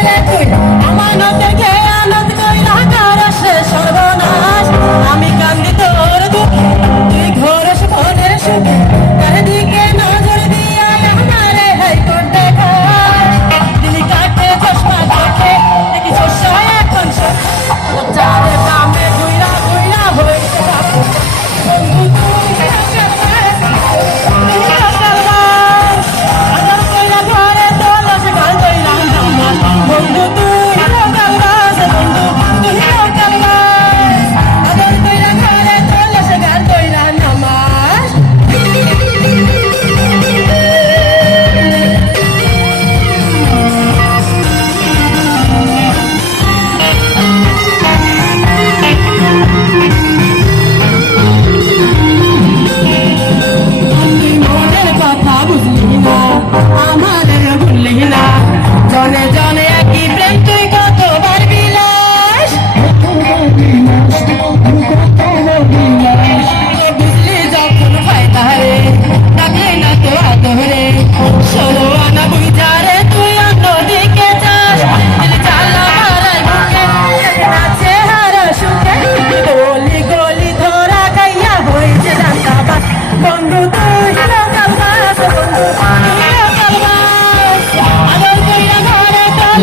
Amano Teke.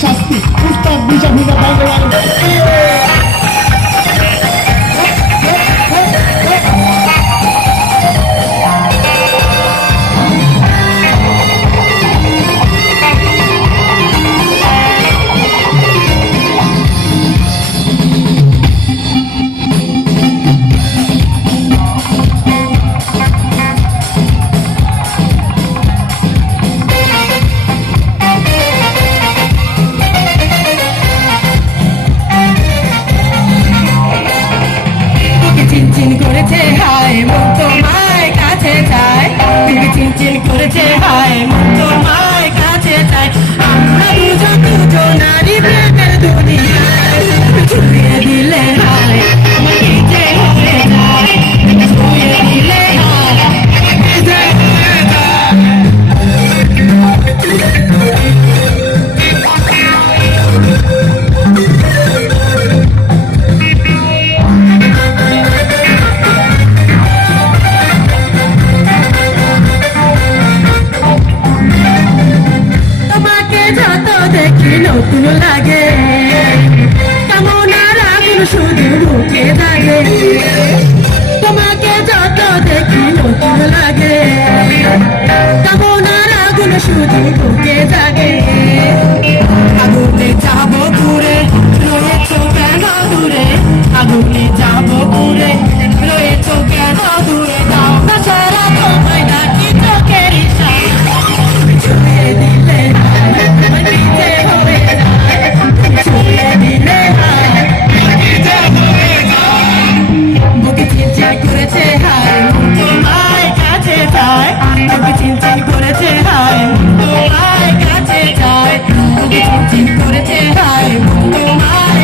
Chaspi, Gustavo. চিনচিন করেছে হায় মন তোমায় কাছে চায়। চিনচিন করেছে হায় মন নতুন লাগে। কামনার আগুন শুধু ঢুকে দাগে তোমাকে যত দেখি নতুন লাগে। কামনার আগুন শুধু ঢুকে দাগে বুকে করেছে হায় তোমার কাছে যায় বুকে চিনচিন করেছে হায় তোমার